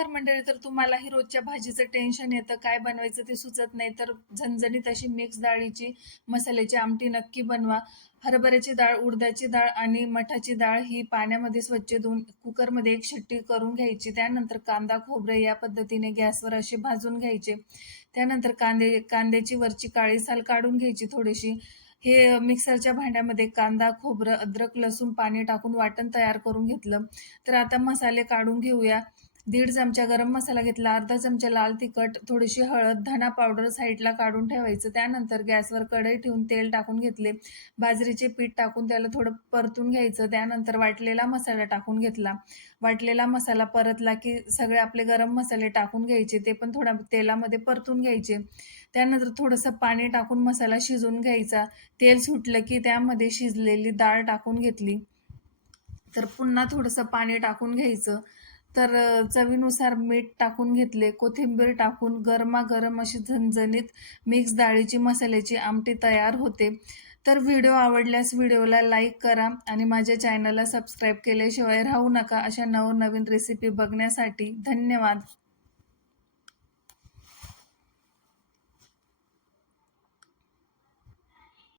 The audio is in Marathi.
नमस्कार मंडळी. तर तुम्हाला ही रोजच्या भाजीचं टेन्शन येतं, काय बनवायचं ते सुचत नाही, तर झणझणीत अशी मिक्स डाळीची मसाल्याची आमटी नक्की बनवा. हरभऱ्याची डाळ, उडदाची डाळ आणि मठाची डाळ ही पाण्यामध्ये स्वच्छ धुवून कुकरमध्ये एक शिट्टी करून घ्यायची. त्यानंतर कांदा, खोबरे या पद्धतीने गॅसवर असे भाजून घ्यायचे. त्यानंतर कांद्याची वरची काळी साल काढून घ्यायची थोडीशी. हे मिक्सरच्या भांड्यामध्ये कांदा, खोबरं, अद्रक, लसूण, पाणी टाकून वाटण तयार करून घेतलं. तर आता मसाले काढून घेऊया. 1.5 चमचा गरम मसाला घेतला, अर्धा चमचा लाल तिखट, थोडीशी हळद, धना पावडर साईडला काढून ठेवायचं. त्यानंतर गॅसवर कढई ठेवून तेल टाकून घेतले. बाजरीचे पीठ टाकून त्याला थोडं परतून घ्यायचं. त्यानंतर वाटलेला मसाला टाकून घेतला. वाटलेला मसाला परतला की सगळे आपले गरम मसाले टाकून घ्यायचे. ते पण थोड्या तेलामध्ये परतून घ्यायचे. त्यानंतर थोडंसं पाणी टाकून मसाला शिजवून घ्यायचा. तेल सुटलं की त्यामध्ये शिजलेली डाळ टाकून घेतली. तर पुन्हा थोडंसं पाणी टाकून घ्यायचं. तर चवीनुसार मीठ टाकून घेतले. कोथिंबीर टाकून गरमागरम अशी झणझणीत मिक्स डाळीची मसाल्याची आमटी तयार होते. तर व्हिडिओ आवडल्यास व्हिडिओला लाईक करा आणि माझ्या चॅनलला सबस्क्राईब केल्याशिवाय राहू नका अशा नवनवीन रेसिपी बघण्यासाठी. धन्यवाद.